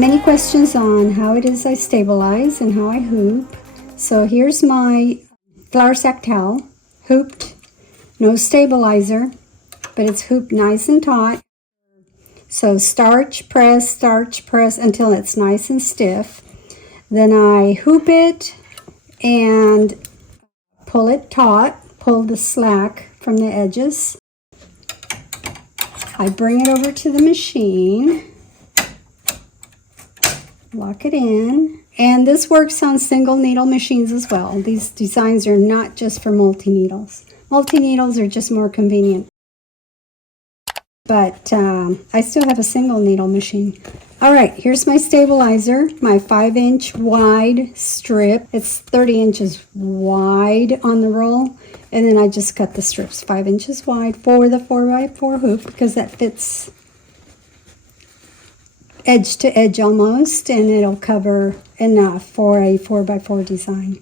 many questions on how it is I stabilize and how I hoop. So here's my flour sack towel, hooped, no stabilizer, but it's hooped nice and taut. So starch press until it's nice and stiff. Then I hoop it and pull it taut, pull the slack from the edges. I bring it over to the machine, lock it in, and this works on single needle machines as well. These designs are not just for multi-needles. Multi-needles are just more convenient. But I still have a single needle machine. All right, here's my stabilizer, my 5-inch wide strip. It's 30 inches wide on the roll. And then I just cut the strips 5 inches wide for the 4x4 hoop because that fits edge to edge almost, and it'll cover enough for a 4x4 design.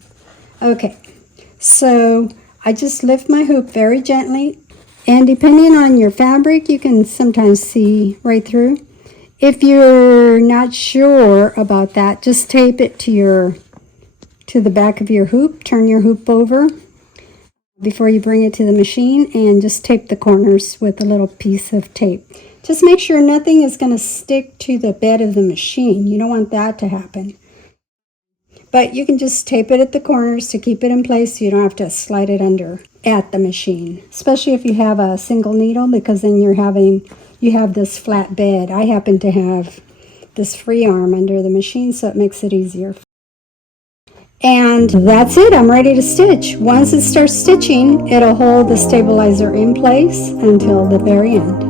Okay, so I just lift my hoop very gently, and depending on your fabric, you can sometimes see right through. If you're not sure about that, just tape it to the back of your hoop. Turn your hoop over before you bring it to the machine, and just tape the corners with a little piece of tape. Just make sure nothing is going to stick to the bed of the machine. You don't want that to happen. But you can just tape it at the corners to keep it in place so you don't have to slide it under at the machine. Especially if you have a single needle, because then you have this flat bed. I happen to have this free arm under the machine, so it makes it easier. And that's it, I'm ready to stitch. Once it starts stitching, it'll hold the stabilizer in place until the very end.